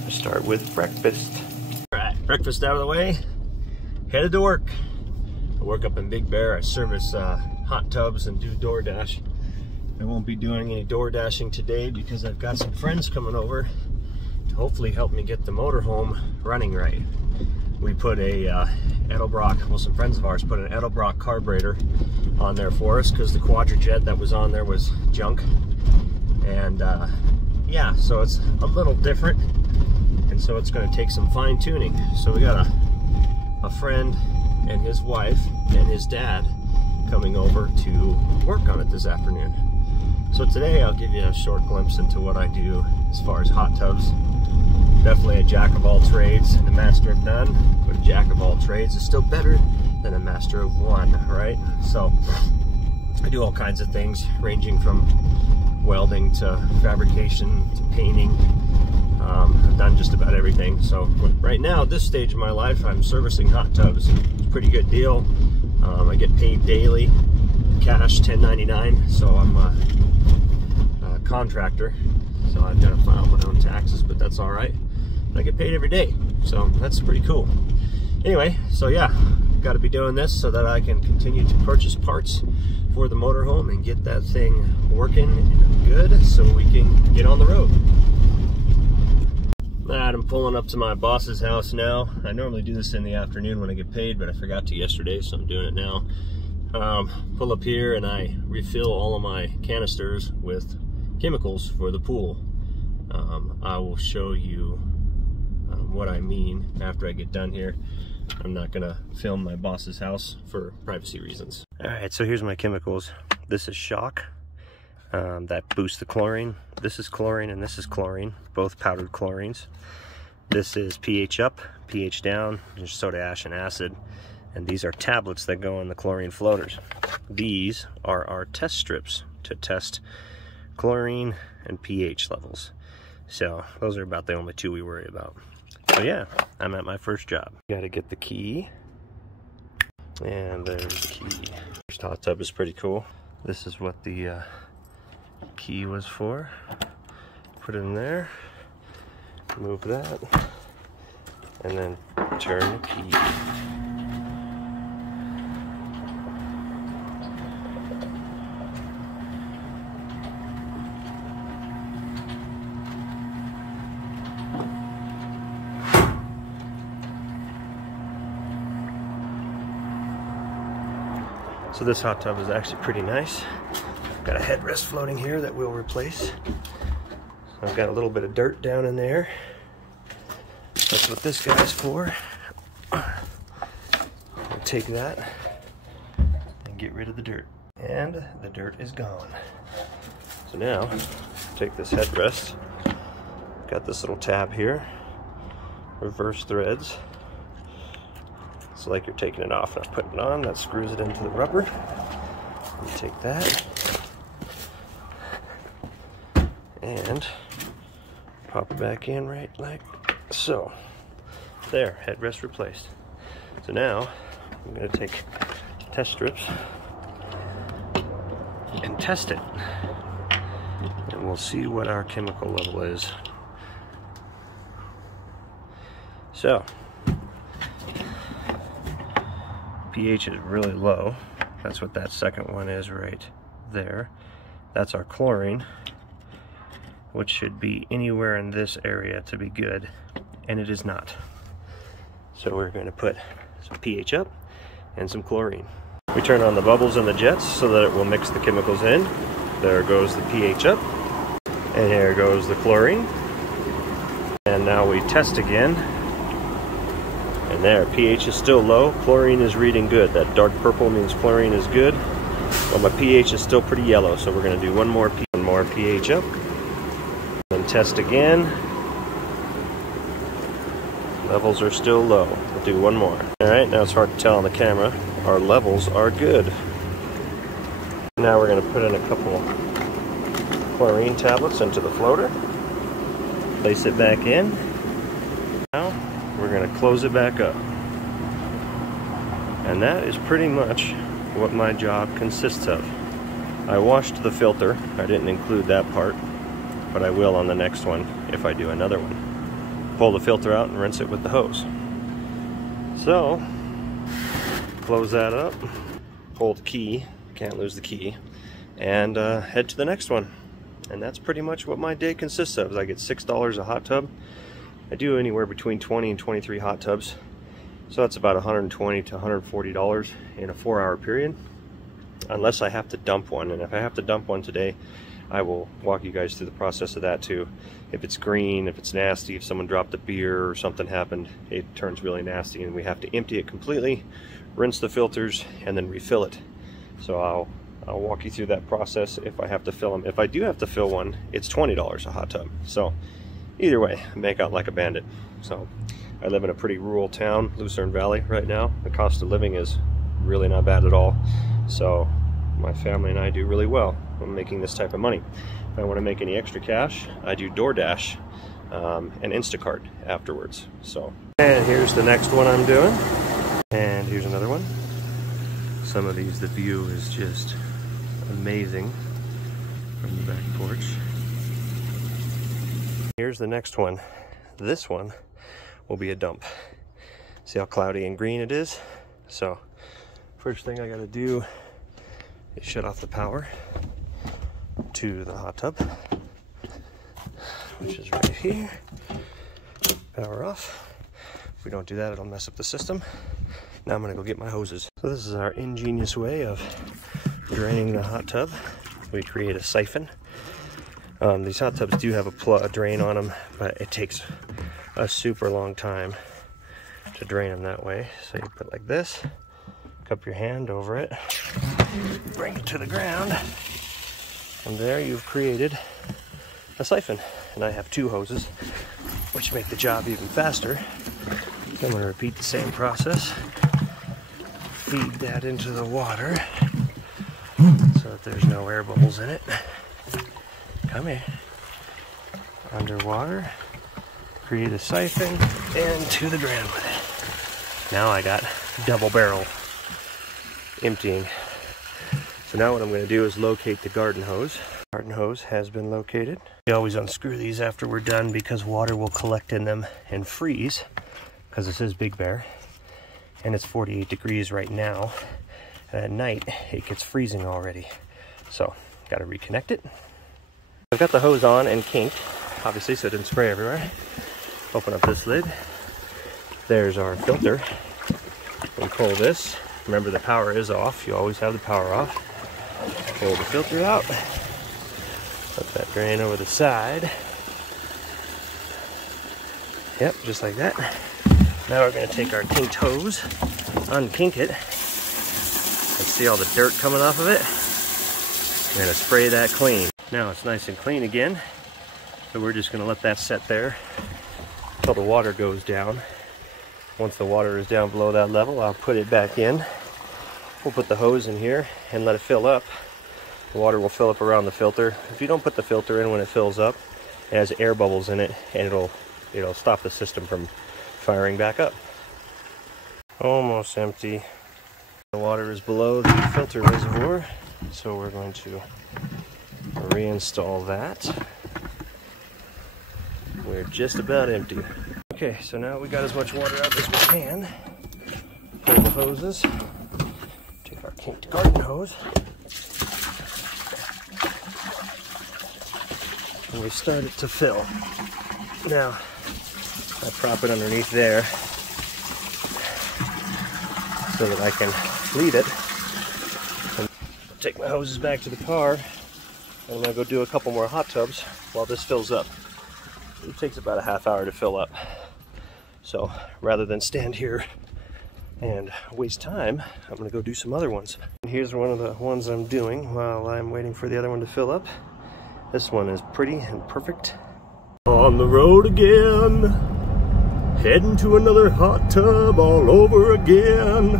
Gotta start with breakfast. Alright, breakfast out of the way, headed to work. I work up in Big Bear. I service hot tubs and do DoorDash. I won't be doing any door dashing today because I've got some friends coming over to hopefully help me get the motorhome running right. We put a Edelbrock, well, some friends of ours put an Edelbrock carburetor on there for us because the Quadrajet that was on there was junk. And yeah, so it's a little different, and so it's going to take some fine tuning. So we got a friend and his wife and his dad coming over to work on it this afternoon. So today I'll give you a short glimpse into what I do as far as hot tubs. Definitely a jack of all trades and a master of none, but a jack of all trades is still better than a master of one, right? So I do all kinds of things, ranging from welding to fabrication to painting. I've done just about everything. So right now, at this stage of my life, I'm servicing hot tubs. It's a pretty good deal. I get paid daily, cash, 1099. So I'm a contractor, so I've got to file my own taxes, but that's all right. I get paid every day, so that's pretty cool. Anyway, so yeah, got to be doing this so that I can continue to purchase parts for the motorhome and get that thing working good so we can get on the road. Alright, I'm pulling up to my boss's house now. I normally do this in the afternoon when I get paid, but I forgot to yesterday, so I'm doing it now. Pull up here and I refill all of my canisters with chemicals for the pool. I will show you what I mean after I get done here. I'm not gonna film my boss's house for privacy reasons. All right, so here's my chemicals. This is shock, that boosts the chlorine. This is chlorine and this is chlorine, both powdered chlorines. This is pH up, pH down, there's soda ash and acid. And these are tablets that go on the chlorine floaters. These are our test strips to test chlorine and pH levels. So those are about the only two we worry about. So yeah, I'm at my first job. Got to get the key, and there's the key. First hot tub is pretty cool. This is what the key was for. Put it in there, move that, and then turn the key. So this hot tub is actually pretty nice. Got a headrest floating here that we'll replace. I've got a little bit of dirt down in there. That's what this guy's for. I'll take that and get rid of the dirt. And the dirt is gone. So now, take this headrest. Got this little tab here. Reverse threads. It's like you're taking it off and putting it on. That screws it into the rubber. You take that and pop it back in right like so. There, headrest replaced. So now I'm going to take test strips and test it, and we'll see what our chemical level is. So pH is really low. That's what that second one is right there. That's our chlorine, which should be anywhere in this area to be good, and it is not. So we're going to put some pH up and some chlorine. We turn on the bubbles and the jets so that it will mix the chemicals in. There goes the pH up, and here goes the chlorine. And now we test again. And there, pH is still low, chlorine is reading good. That dark purple means chlorine is good. Well, my pH is still pretty yellow, so we're going to do one more pH up. And test again. Levels are still low. We'll do one more. Alright, now it's hard to tell on the camera. Our levels are good. Now we're going to put in a couple chlorine tablets into the floater. Place it back in. Now we're going to close it back up. And that is pretty much what my job consists of. I washed the filter. I didn't include that part, but I will on the next one if I do another one. pull the filter out and rinse it with the hose. So, close that up, pull the key, can't lose the key, and head to the next one. And that's pretty much what my day consists of. I get $6 a hot tub. I do anywhere between 20 and 23 hot tubs. So that's about $120 to $140 in a 4-hour period, unless I have to dump one. And if I have to dump one today, I will walk you guys through the process of that too. If it's green, if it's nasty, if someone dropped a beer or something happened, it turns really nasty and we have to empty it completely, rinse the filters, and then refill it. So I'll walk you through that process if I have to fill them. If I do have to fill one, it's $20 a hot tub. So either way, I make out like a bandit. So I live in a pretty rural town, Lucerne Valley right now. The cost of living is really not bad at all. So my family and I do really well when making this type of money. If I want to make any extra cash, I do DoorDash and Instacart afterwards. So, and here's the next one I'm doing. And here's another one. Some of these, the view is just amazing from the back porch. Here's the next one. This one will be a dump. See how cloudy and green it is? So first thing I gotta do is shut off the power to the hot tub, which is right here. Power off. If we don't do that, it'll mess up the system. Now I'm gonna go get my hoses. So this is our ingenious way of draining the hot tub. We create a siphon. These hot tubs do have a drain on them, but it takes a super long time to drain them that way. So you put it like this, cup your hand over it, bring it to the ground, and there you've created a siphon. And I have 2 hoses, which make the job even faster. So I'm going to repeat the same process. Feed that into the water so that there's no air bubbles in it. Come here. Underwater, create a siphon, and to the ground with it. Now I got double barrel emptying. So now what I'm going to do is locate the garden hose. Garden hose has been located. We always unscrew these after we're done because water will collect in them and freeze, because this is Big Bear and it's 48 degrees right now, and at night it gets freezing already. So got to reconnect it. I've got the hose on and kinked, obviously, so it didn't spray everywhere. Open up this lid. There's our filter. We pull this. Remember, the power is off. You always have the power off. Pull the filter out. Let that drain over the side. Yep, just like that. Now we're going to take our kinked hose, unkink it. Let's see all the dirt coming off of it. We're going to spray that clean. Now it's nice and clean again. So we're just going to let that set there until the water goes down. Once the water is down below that level, I'll put it back in. We'll put the hose in here and let it fill up. The water will fill up around the filter. If you don't put the filter in when it fills up, it has air bubbles in it, and it'll stop the system from firing back up. Almost empty. The water is below the filter reservoir, so we're going to reinstall that. We're just about empty. Okay, so now we got as much water out as we can. Pull the hoses. Take our kinked garden hose. And we start it to fill. Now, I prop it underneath there so that I can lead it. And take my hoses back to the car. And I'm gonna go do a couple more hot tubs while this fills up. It takes about a half hour to fill up. So rather than stand here and waste time, I'm gonna go do some other ones. And here's one of the ones I'm doing while I'm waiting for the other one to fill up. This one is pretty and perfect. On the road again, heading to another hot tub all over again.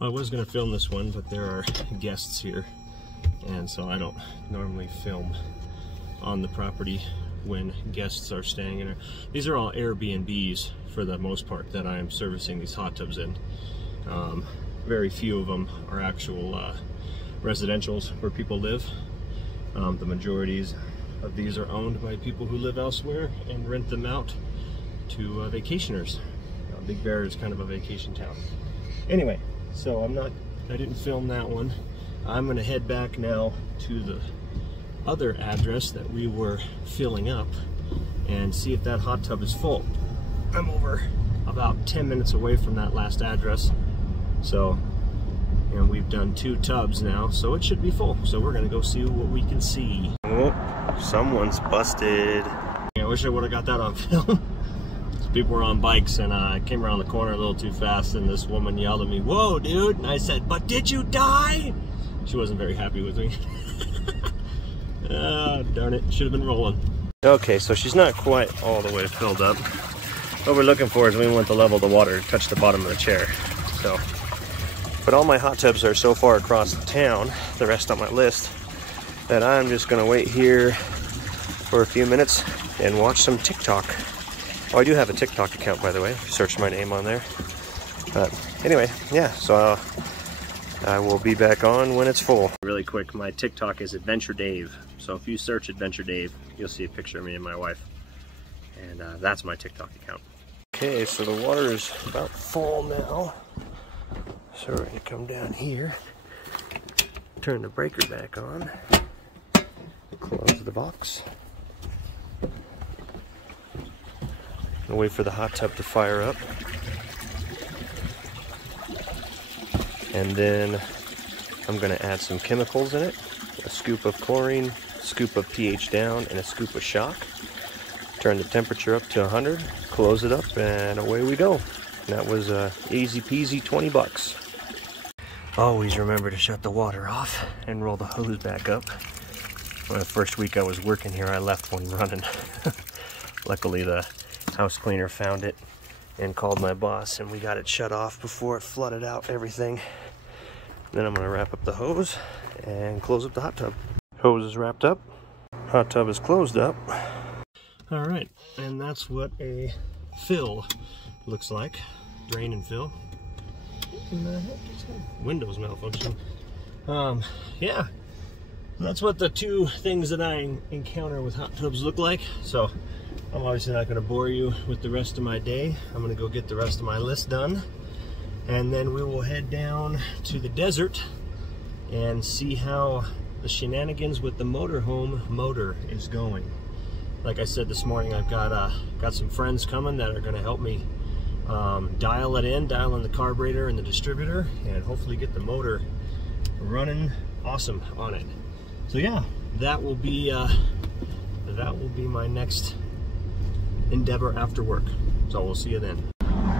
I was gonna film this one, but there are guests here, and so I don't normally film on the property when guests are staying in it. These are all Airbnbs for the most part that I am servicing these hot tubs in. Very few of them are actual residentials where people live. The majority is of these are owned by people who live elsewhere and rent them out to vacationers. Big Bear is kind of a vacation town. Anyway, so I didn't film that one. I'm gonna head back now to the other address that we were filling up and see if that hot tub is full. I'm over about 10 minutes away from that last address. So, and we've done 2 tubs now, so it should be full. So we're gonna go see what we can see. Oh, someone's busted. I wish I would have got that on film. People were on bikes, and I came around the corner a little too fast, and this woman yelled at me, "Whoa, dude!" And I said, "But did you die?" She wasn't very happy with me. Oh, darn it, should have been rolling. Okay, so she's not quite all the way filled up. What we're looking for is we want the level of the water to touch the bottom of the chair. So, but all my hot tubs are so far across the town, the rest on my list, that I'm just gonna wait here for a few minutes and watch some TikTok. Oh, I do have a TikTok account, by the way. Search my name on there. But anyway, yeah, so I will be back on when it's full. Really quick, my TikTok is Adventure Dave. So if you search Adventure Dave, you'll see a picture of me and my wife. And that's my TikTok account. Okay, so the water is about full now. So we're gonna come down here, turn the breaker back on, close the box. And wait for the hot tub to fire up. And then I'm gonna add some chemicals in it. A scoop of chlorine, a scoop of pH down, and a scoop of shock. Turn the temperature up to 100, close it up, and away we go. And that was easy peasy, 20 bucks. Always remember to shut the water off and roll the hose back up. Well, the first week I was working here, I left one running. Luckily the house cleaner found it and called my boss, and we got it shut off before it flooded out everything. Then I'm gonna wrap up the hose and close up the hot tub. Hose is wrapped up, hot tub is closed up. All right, and that's what a fill looks like. Drain and fill. Windows malfunction. Yeah, that's what the 2 things that I encounter with hot tubs look like. So I'm obviously not going to bore you with the rest of my day. I'm going to go get the rest of my list done, and then we will head down to the desert and see how the shenanigans with the motorhome motor is going. Like I said this morning, I've got some friends coming that are going to help me dial in the carburetor and the distributor, and hopefully get the motor running awesome on it. So yeah, that will be my next endeavor after work. So we'll see you then.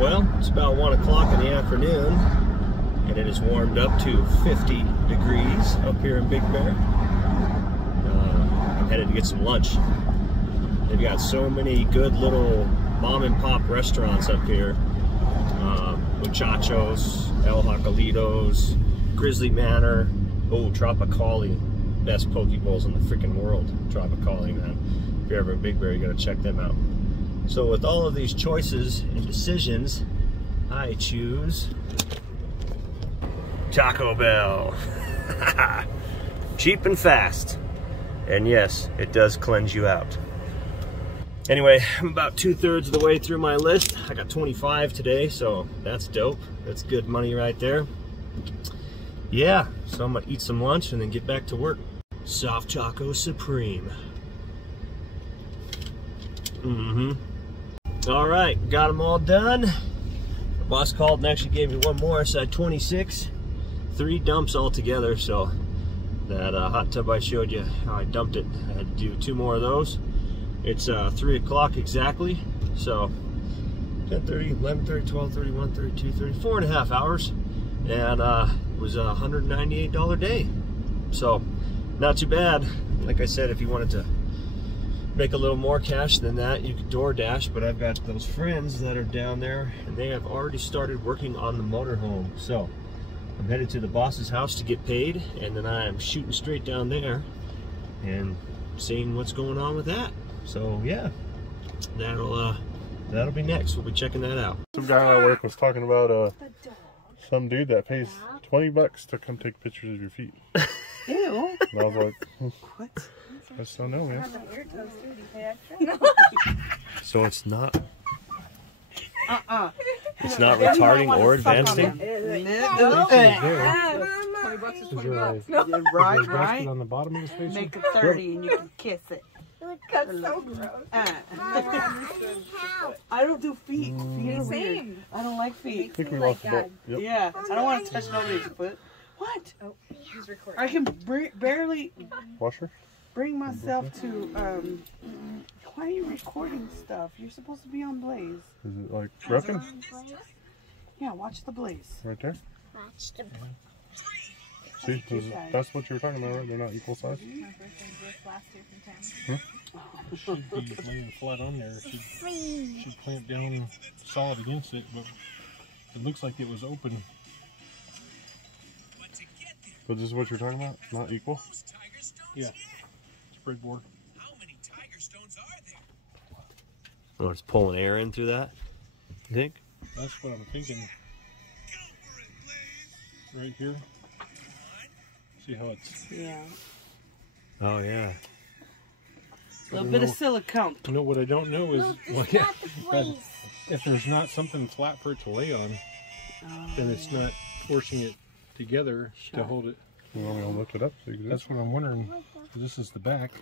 Well, it's about 1 o'clock in the afternoon, and it is warmed up to 50 degrees up here in Big Bear. I'm headed to get some lunch. They've got so many good little mom and pop restaurants up here. Muchachos, El Jacalitos, Grizzly Manor, oh, Tropicali. Best poke bowls in the freaking world. Tropicali, man. If you're ever in Big Bear, you gotta check them out. So with all of these choices and decisions, I choose Taco Bell. Cheap and fast. And yes, it does cleanse you out. Anyway, I'm about 2/3 of the way through my list. I got 25 today, so that's dope. That's good money right there. Yeah, so I'm gonna eat some lunch and then get back to work. Soft Choco Supreme. All right, got them all done. The boss called and actually gave me one more, so I had 26. 3 dumps altogether, so that hot tub I showed you how I dumped it, I had to do 2 more of those. It's 3 o'clock exactly, so 10:30, 11:30, 12:30, 1:30, 2:30, 4.5 hours, and it was a $198 day. So not too bad. Like I said, if you wanted to make a little more cash than that, you could DoorDash, but I've got those friends that are down there, and they have already started working on the motorhome. So I'm headed to the boss's house to get paid, and then I'm shooting straight down there and seeing what's going on with that. So yeah, that'll be next. We'll be checking that out. Some guy at work was talking about some dude that pays 20 bucks to come take pictures of your feet. Ew. And I was like, What? That's so no, man. So it's not. It's not retarding or advancing. $20 is $20. Right. On the bottom of the spacer. Make it 30 and you can kiss it. That's so gross. I don't do feet. Feet are weird. Same. I don't like I feet. think we lost the ball. Yep. Yeah, I don't want to touch nobody's foot. What? Oh, he's recording. I can barely Washer? bring myself to. Why are you recording stuff? You're supposed to be on Blaze. Is it like repping? Yeah, watch the Blaze. Right there? Watch the See, that's what you were talking about, right? They're not equal size? She'd be laying flat on there. She'd clamp down solid against it, but it looks like it was open. But this is what you're talking about? Not equal? Yeah. Spreadboard. Oh, it's pulling air in through that, you think? That's what I'm thinking. Right here. See how it's... Yeah. Oh, yeah. A little bit of silicone. You know, what I don't know is if there's not something flat for it to lay on, then it's not forcing it together to hold it. You want me to lift it up so you can That's what I'm wondering. This is the back.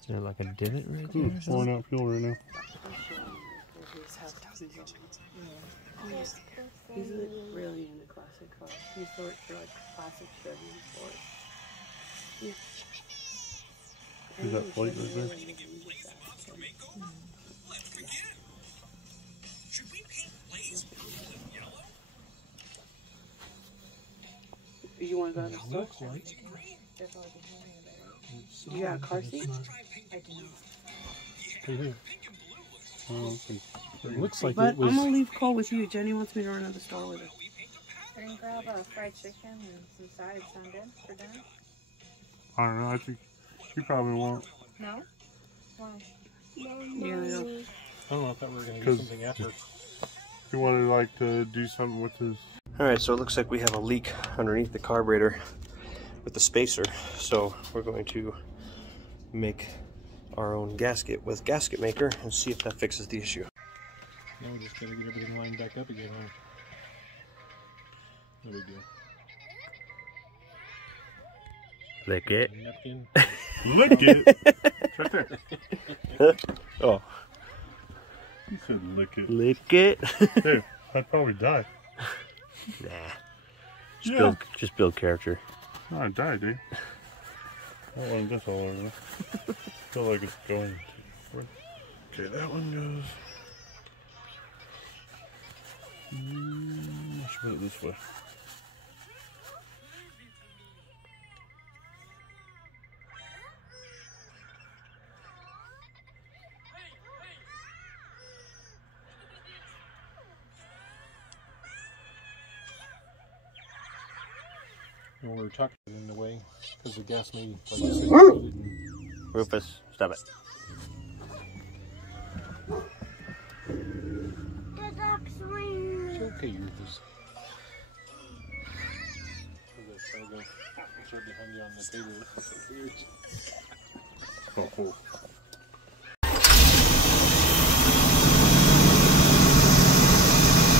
Is there like a divot right there? pouring out fuel right now. He's really into classic cars. He's sort of like classic Chevy and Ford. Is that plate right there? You want to go to the store? You got a car seat? It looks like But it was... I'm going to leave Cole with you. Jenny wants me to run to the store with her. And grab a fried chicken and some sides. Sound good for dinner? I don't know. I think you probably won't. No? Why? Yeah, I don't know, I thought we were going to do 'Cause- something after. You wanted like to do something with his. Alright, so it looks like we have a leak underneath the carburetor with the spacer. So we're going to make our own gasket with Gasket Maker and see if that fixes the issue. Now we just got to get everything lined back up again, huh? No big deal. Lick it. Napkin. Lick it! It's right there. Oh. You said lick it. Lick it? Dude, I'd probably die. Nah. Yeah. Just build character. No, I'd die, dude. I don't want this all over. I feel like it's going. Okay, that one goes. Let's put it this way. And we were tucking it in the way because the gas may, like I said, Rufus, stop it. it's okay, Rufus. I'll go right behind you on the table. Oh, cool.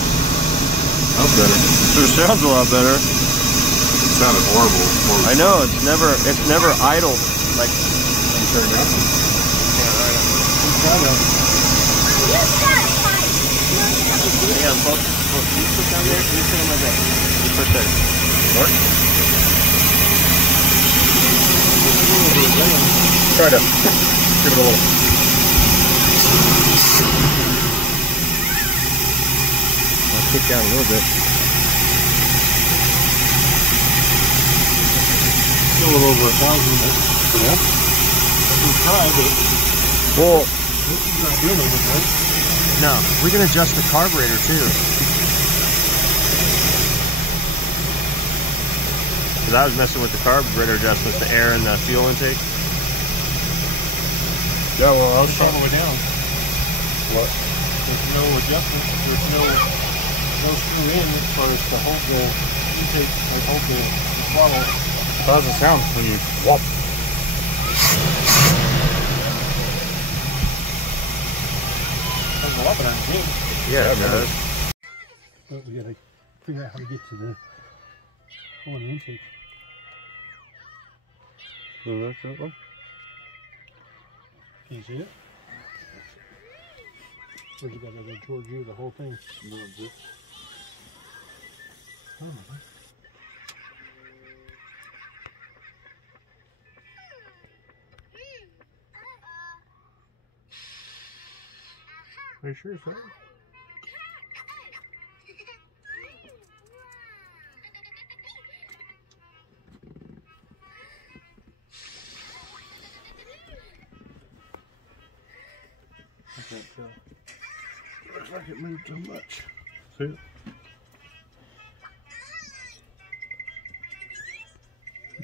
That's better. Sure sounds a lot better. It sounded horrible. I know, it's never idle. Like, Turn it up. hang on, folks. You sit down there, you sit on my bed. You put there. What? Try to give it a little. I'll kick down a little bit. Still a little over 1,000, but Yeah. we try, but Well, this is not doing anything, right? no, we can adjust the carburetor too. Because I was messing with the carburetor adjustments, the air and the fuel intake. Yeah, well, I was It's all trying. the way down. What? There's no adjustment. There's no screw in as far as to hold the intake, like hold the throttle. How does it sound when you whop? Doesn't go up and down. Yeah, it does. But we gotta figure out how to get to the intake. Is that one? Can you see it? Or you gotta go towards you, the whole thing? No, just. Oh. Are you sure, sir? I can't tell. Looks like it moved too much. See it?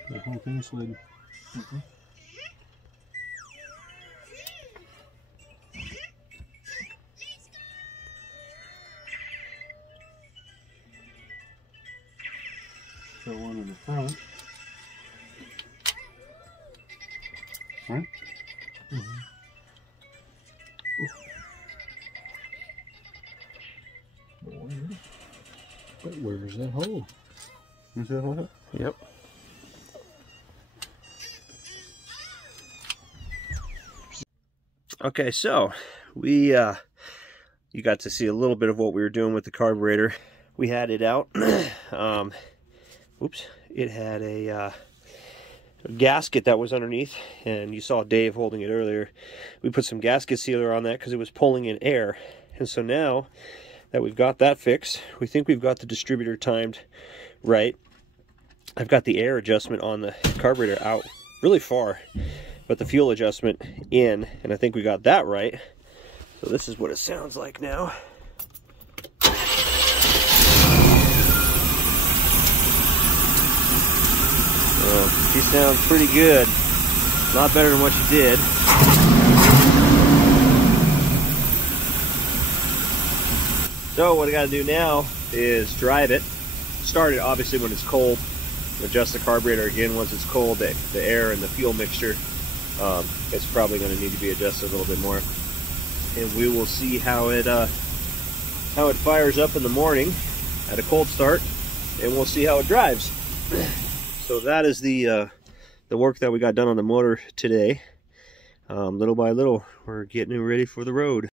The whole thing slid. So one in the front. Right? But where's that hole? You see that? Yep. Okay, so we you got to see a little bit of what we were doing with the carburetor. We had it out. Oops, it had a gasket that was underneath, and you saw Dave holding it earlier. We put some gasket sealer on that because it was pulling in air. And so now that we've got that fixed, we think we've got the distributor timed right. I've got the air adjustment on the carburetor out really far, but the fuel adjustment in, and I think we got that right. So this is what it sounds like now. She sounds pretty good. A lot better than what you did. So what I gotta do now is drive it. Start it obviously when it's cold. Adjust the carburetor again once it's cold. The air and the fuel mixture, it's probably gonna need to be adjusted a little bit more. And we will see how it fires up in the morning at a cold start, and we'll see how it drives. So that is the work that we got done on the motor today. Little by little, we're getting it ready for the road.